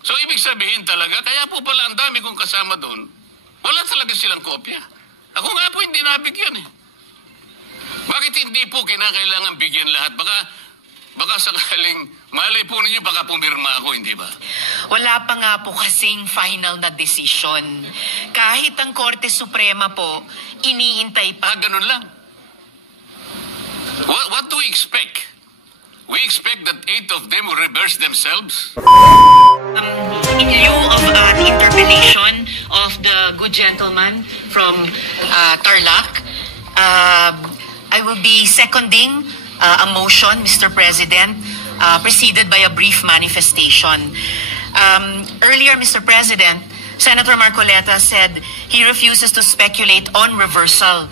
So, ibig sabihin talaga, kaya po pala ang dami kong kasama doon, wala talaga silang kopya. Ako nga po hindi nabigyan eh. Bakit hindi po kinakailangan bigyan lahat? Baka sakaling, malay po ninyo, baka pumirma ako, hindi ba? Wala pa nga po kasing final na desisyon. Kahit ang Korte Suprema po, iniintay pa. Ganun lang. What do we expect? We expect that 8 of them will reverse themselves? In lieu of an interpellation of the good gentleman from Tarlac, I will be seconding a motion, Mr. President, preceded by a brief manifestation. Earlier, Mr. President, Senator Marcoleta said he refuses to speculate on reversal.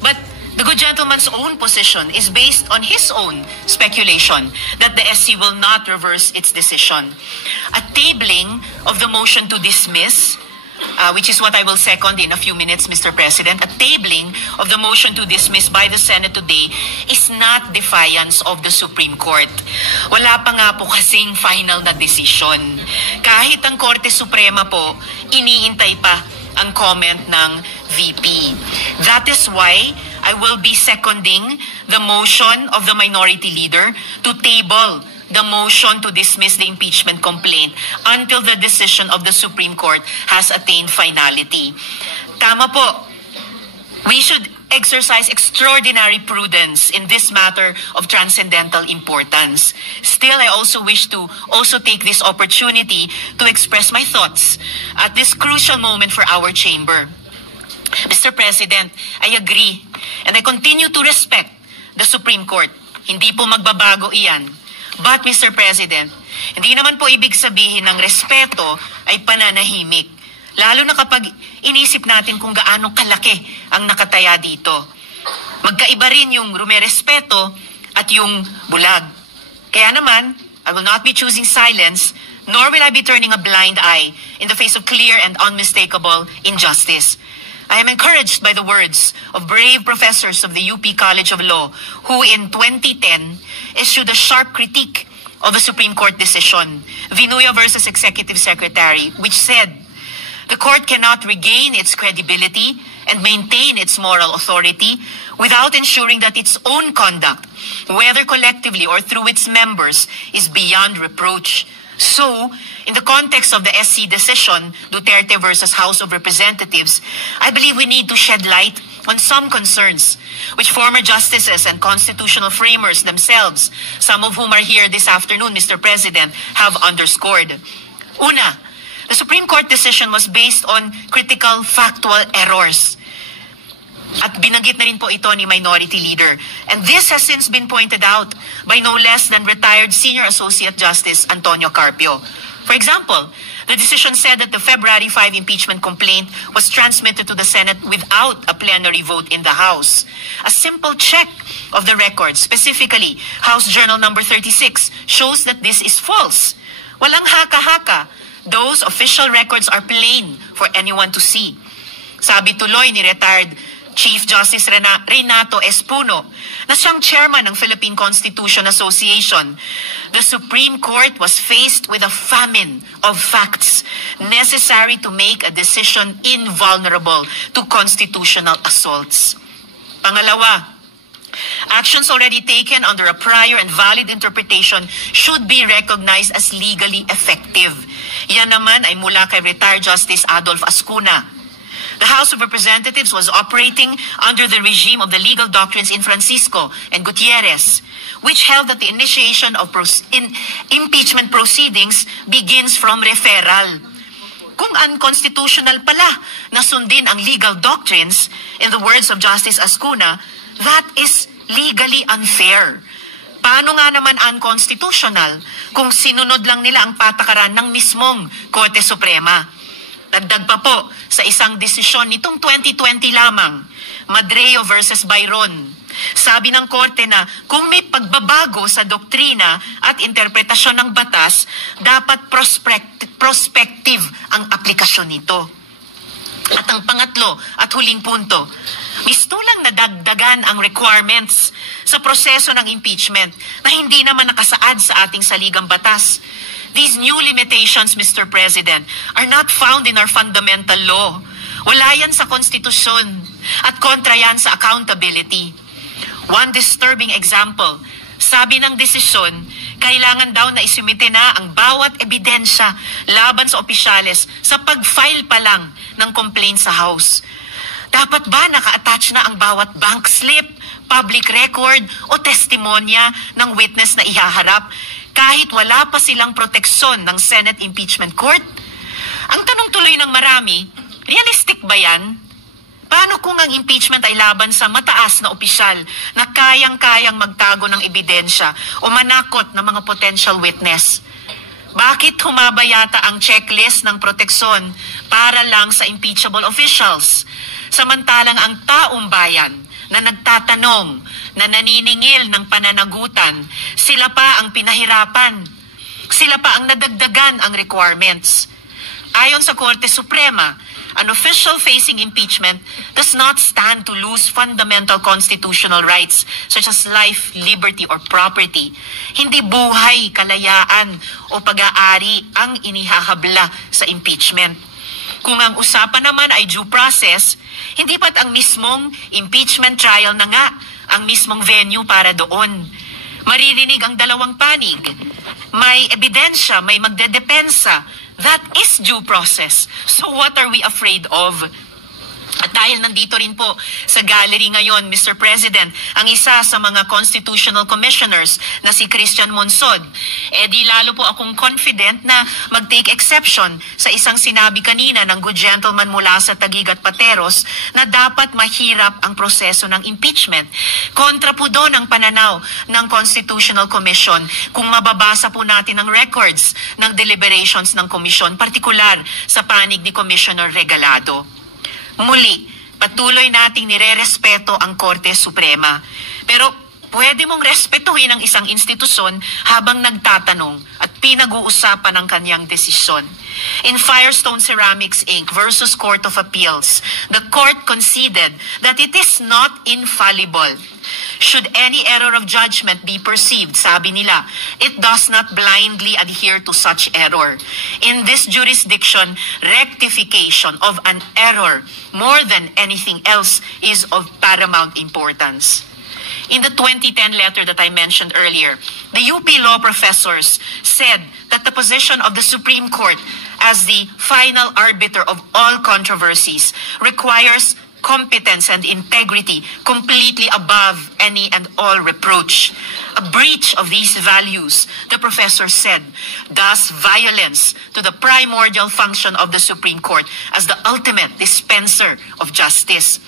But the good gentleman's own position is based on his own speculation that the SC will not reverse its decision. A tabling of the motion to dismiss, which is what I will second in a few minutes, Mr. President, a tabling of the motion to dismiss by the Senate today is not defiance of the Supreme Court. Wala pa nga po kasing final na desisyon. Kahit ang Korte Suprema po, iniintay pa ang comment ng VP. That is why I will be seconding the motion of the minority leader to table the motion to dismiss the impeachment complaint until the decision of the Supreme Court has attained finality. Tama po. We should exercise extraordinary prudence in this matter of transcendental importance. Still, I also wish to take this opportunity to express my thoughts at this crucial moment for our chamber. Mr. President, I agree and I continue to respect the Supreme Court. Hindi po magbabago iyan. But, Mr. President, hindi naman po ibig sabihin ng respeto ay pananahimik. Lalo na kapag inisip natin kung gaano kalaki ang nakataya dito. Magkaiba rin yung rumerespeto at yung bulag. Kaya naman, I will not be choosing silence, nor will I be turning a blind eye in the face of clear and unmistakable injustice. I am encouraged by the words of brave professors of the UP College of Law who in 2010 issued a sharp critique of a Supreme Court decision, Vinuya versus Executive Secretary, which said, the court cannot regain its credibility and maintain its moral authority without ensuring that its own conduct, whether collectively or through its members, is beyond reproach. So, in the context of the SC decision, Duterte versus House of Representatives, I believe we need to shed light on some concerns which former justices and constitutional framers themselves, some of whom are here this afternoon, Mr. President, have underscored. Una, the Supreme Court decision was based on critical factual errors. At binanggit na rin po ito ni Minority Leader. And this has since been pointed out by no less than retired Senior Associate Justice Antonio Carpio. For example, the decision said that the February 5 impeachment complaint was transmitted to the Senate without a plenary vote in the House. A simple check of the records, specifically House Journal number 36, shows that this is false. Walang haka-haka. Those official records are plain for anyone to see. Sabi tuloy ni retired Chief Justice Renato Espuno, na siyang chairman ng Philippine Constitution Association, the Supreme Court was faced with a famine of facts necessary to make a decision invulnerable to constitutional assaults. Pangalawa, actions already taken under a prior and valid interpretation should be recognized as legally effective. Yan naman ay mula kay retired Justice Adolf Ascuna. The House of Representatives was operating under the regime of the legal doctrines in Francisco and Gutierrez, which held that the initiation of impeachment proceedings begins from referral. Kung unconstitutional pala na sundin ang legal doctrines, in the words of Justice Ascuna, that is legally unfair. Paano nga naman unconstitutional kung sinunod lang nila ang patakaran ng mismong Korte Suprema? Dagdag pa po sa isang desisyon nitong 2020 lamang, Madreo versus Byron. Sabi ng Korte na kung may pagbabago sa doktrina at interpretasyon ng batas, dapat prospective ang aplikasyon nito. At ang pangatlo at huling punto, mistulang nadagdagan ang requirements sa proseso ng impeachment na hindi naman nakasaad sa ating saligang batas. These new limitations, Mr. President, are not found in our fundamental law. Wala yan sa konstitusyon at kontra yan sa accountability. One disturbing example, sabi ng desisyon, kailangan daw na isumite na ang bawat ebidensya laban sa opisyales sa pag-file pa lang ng complaint sa House. Dapat ba naka-attach na ang bawat bank slip, public record o testimonya ng witness na ihaharap kahit wala pa silang proteksyon ng Senate Impeachment Court? Ang tanong tuloy ng marami, realistic ba yan? Paano kung ang impeachment ay laban sa mataas na opisyal na kayang-kayang magtago ng ebidensya o manakot ng mga potential witness? Bakit humaba yata ang checklist ng proteksyon para lang sa impeachable officials? Samantalang ang taong bayan na nagtatanong, na naniningil ng pananagutan, sila pa ang pinahirapan. Sila pa ang nadagdagan ang requirements. Ayon sa Korte Suprema, an official facing impeachment does not stand to lose fundamental constitutional rights such as life, liberty, or property. Hindi buhay, kalayaan, o pag-aari ang inihahabla sa impeachment. Kung ang usapan naman ay due process, hindi pat ang mismong impeachment trial na nga ang mismong venue para doon. Maririnig ang dalawang panig. May ebidensya, may magdedepensa. That is due process. So what are we afraid of? At dahil nandito rin po sa gallery ngayon, Mr. President, ang isa sa mga constitutional commissioners na si Christian Monsod, di lalo po akong confident na mag-take exception sa isang sinabi kanina ng good gentleman mula sa Taguig at Pateros na dapat mahirap ang proseso ng impeachment. Kontra po doon ang pananaw ng Constitutional Commission kung mababasa po natin ang records ng deliberations ng komisyon, partikular sa panig ni Commissioner Regalado. Muli, patuloy nating nirerespeto ang Korte Suprema. Pero pwede mong respetuhin ang isang institusyon habang nagtatanong at pinag-uusapan ang kanyang desisyon. In Firestone Ceramics Inc. versus Court of Appeals, the court conceded that it is not infallible. Should any error of judgment be perceived, sabi nila, it does not blindly adhere to such error. In this jurisdiction, rectification of an error more than anything else is of paramount importance. In the 2010 letter that I mentioned earlier, the UP law professors said that the position of the Supreme Court as the final arbiter of all controversies requires competence and integrity completely above any and all reproach. A breach of these values, the professor said, does violence to the primordial function of the Supreme Court as the ultimate dispenser of justice.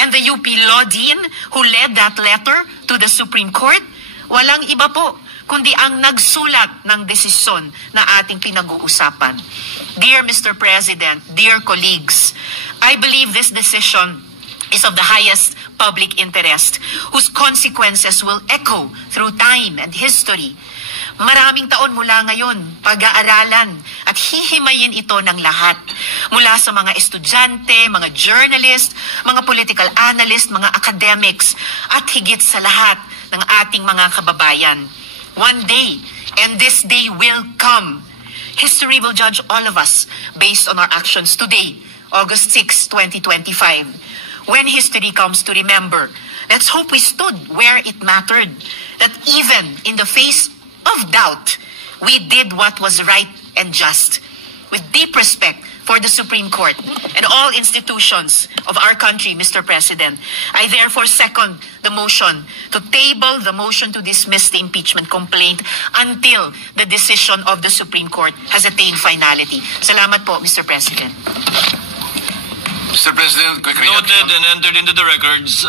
And the UP Law Dean who led that letter to the Supreme Court, walang iba po kundi ang nagsulat ng desisyon na ating pinag-uusapan. Dear Mr. President, dear colleagues, I believe this decision is of the highest public interest, whose consequences will echo through time and history. Maraming taon mula ngayon, pag-aaralan at hihimayin ito ng lahat. Mula sa mga estudyante, mga journalist, mga political analyst, mga academics, at higit sa lahat ng ating mga kababayan. One day, and this day will come, history will judge all of us based on our actions today, August 6, 2025. When history comes to remember, let's hope we stood where it mattered, that even in the face of doubt, we did what was right and just. With deep respect for the Supreme Court and all institutions of our country, Mr. President, I therefore second the motion to table the motion to dismiss the impeachment complaint until the decision of the Supreme Court has attained finality. Salamat po, Mr. President. Mr. President, quick reaction. Noted and entered into the records.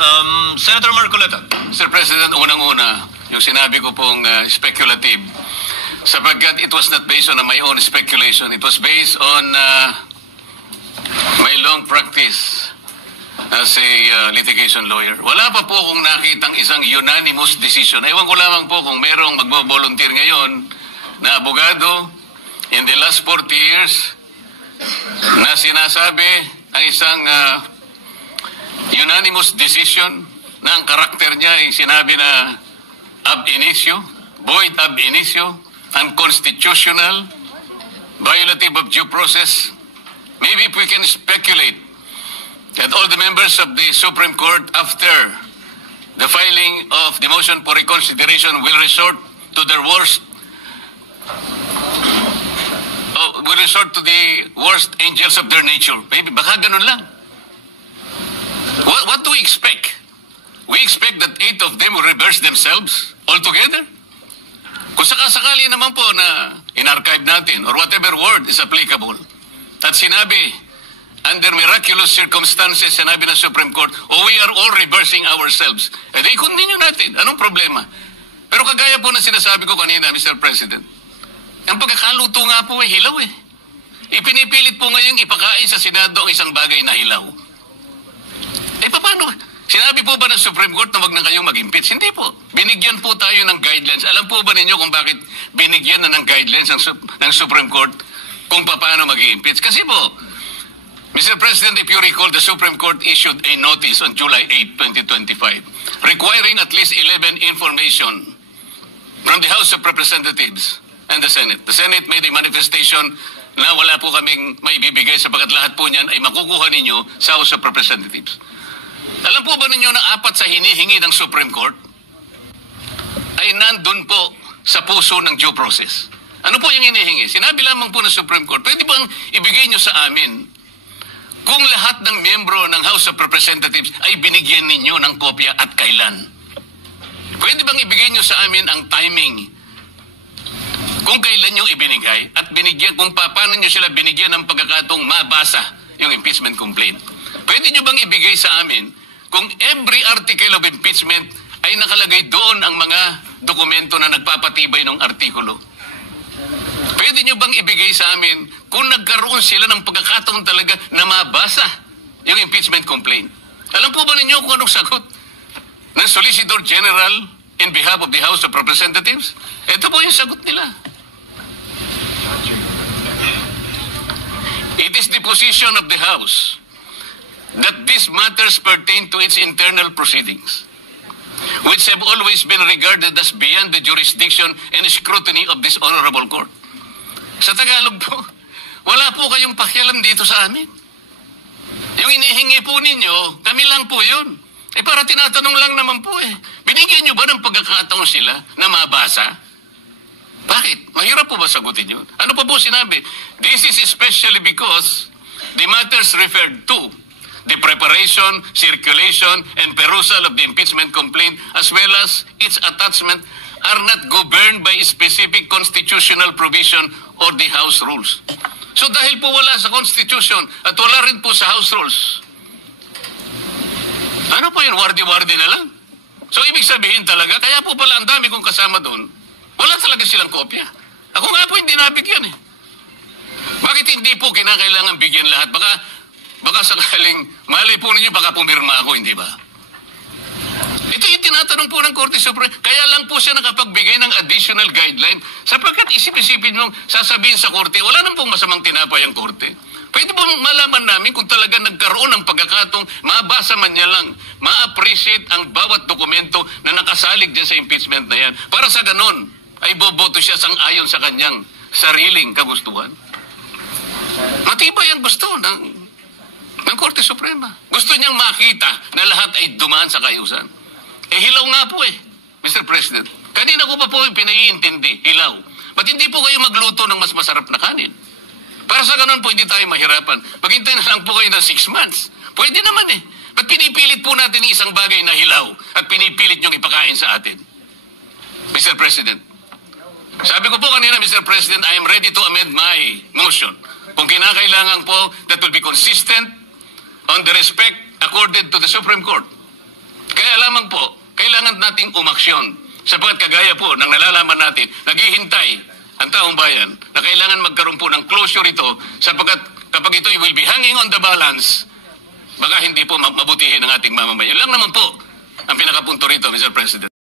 Senator Marcoleta. Mr. President, unang-una, yung sinabi ko pong speculative, sapagkat it was not based on my own speculation. It was based on my long practice as a litigation lawyer. Wala pa po akong nakitang isang unanimous decision. Ewan ko lamang po kung merong magbo-volunteer ngayon na abogado in the last 40 years na sinasabi ang isang unanimous decision na ang karakter niya ay sinabi na ab initio, void ab initio, unconstitutional, violative of due process. Maybe if we can speculate that all the members of the Supreme Court, after the filing of the motion for reconsideration, will resort to their worst, will resort to the worst angels of their nature. Maybe baka ganun lang. What do we expect? We expect that 8 of them will reverse themselves altogether. Kung sakasakali naman po na in-archive natin or whatever word is applicable at sinabi under miraculous circumstances, sinabi ng Supreme Court, we are all reversing ourselves. Eh di continue natin. Anong problema? Pero kagaya po na sinasabi ko kanina, Mr. President, ang pagkakaluto nga po ay hilaw eh. Ipinipilit po ngayong ipakain sa Senado ang isang bagay na hilaw. Eh paano? Sinabi po ba ng Supreme Court na wag na kayong mag-impeach? Hindi po. Binigyan po tayo ng guidelines. Alam po ba ninyo kung bakit binigyan na ng guidelines ng Supreme Court kung paano mag-impeach? Kasi po, Mr. President, if you recall, the Supreme Court issued a notice on July 8, 2025, requiring at least 11 information from the House of Representatives and the Senate. The Senate made a manifestation na wala po kaming maibibigay sapagkat lahat po niyan ay makukuha ninyo sa House of Representatives. Alam po ba ninyo na 4 sa hinihingi ng Supreme Court ay nandun po sa puso ng due process? Ano po yung hinihingi? Sinabi lamang po ng Supreme Court, pwede bang ibigay nyo sa amin kung lahat ng miyembro ng House of Representatives ay binigyan ninyo ng kopya at kailan? Pwede bang ibigay nyo sa amin ang timing kung kailan nyo ibinigay at binigyan, kung paano nyo sila binigyan ng pagkakataong mabasa yung impeachment complaint? Pwede nyo bang ibigay sa amin kung every article of impeachment ay nakalagay doon ang mga dokumento na nagpapatibay ng artikulo? Pwede nyo bang ibigay sa amin kung nagkaroon sila ng pagkakataon talaga na mabasa yung impeachment complaint? Alam po ba ninyo kung anong sagot ng Solicitor General in behalf of the House of Representatives? Ito po yung sagot nila. It is the position of the House that these matters pertain to its internal proceedings, which have always been regarded as beyond the jurisdiction and scrutiny of this honorable court. Sa Tagalog po, wala po kayong pakialam dito sa amin. Yung inihingi po ninyo, kami lang po yun. Eh para tinatanong lang naman po eh. Binigyan nyo ba ng pagkakataon sila na mabasa? Bakit? Mahirap po ba sagutin yun? Ano pa po sinabi? This is especially because the matters referred to the preparation, circulation, and perusal of the impeachment complaint as well as its attachment are not governed by specific constitutional provision or the House rules. So dahil po wala sa Constitution at wala rin po sa House rules, ano po yun? Wardi-wardi na lang? So ibig sabihin talaga, kaya po pala ang dami kong kasama doon, wala talaga silang kopya. Ako nga po hindi nabigyan eh. Bakit hindi po kinakailangan bigyan lahat? Baka sakaling, malay po ninyo, baka pumirma ako, hindi ba? Ito yung tinatanong po ng Korte Suprema. Kaya lang po siya nakapagbigay ng additional guideline sapagkat isip-isipin mong sasabihin sa Korte, wala nang pong masamang tinapay ang Korte. Pwede po malaman namin kung talaga nagkaroon ng pagkakatong mabasa man niya lang, ma-appreciate ang bawat dokumento na nakasalig dyan sa impeachment na yan. Para sa ganon, ay boboto siya sang-ayon sa kanyang sariling kagustuhan. Matibay ang gusto ng Korte Suprema. Gusto niyang makita na lahat ay dumaan sa kayusan. Eh hilaw nga po eh, Mr. President. Kanina ko pa po pinaiintindi, hilaw. Ba't hindi po kayo magluto ng mas masarap na kanin? Para sa ganun po hindi tayo mahirapan. Maghintay na lang po kayo ng 6 months. Pwede naman eh. Ba't pinipilit po natin isang bagay na hilaw at pinipilit niyong ipakain sa atin? Mr. President. Sabi ko po kanina, Mr. President, I am ready to amend my motion. Kung kinakailangan po, that will be consistent on the respect accorded to the Supreme Court. Kaya lamang po, kailangan nating umaksyon. Sapagkat kagaya po ng nalalaman natin, naghihintay ang taong bayan na kailangan magkaroon po ng closure ito sapagkat kapag ito will be hanging on the balance, baka hindi po mabutihin ang ating mamamayan. Yun lang naman po ang pinakapunto rito, Mr. President.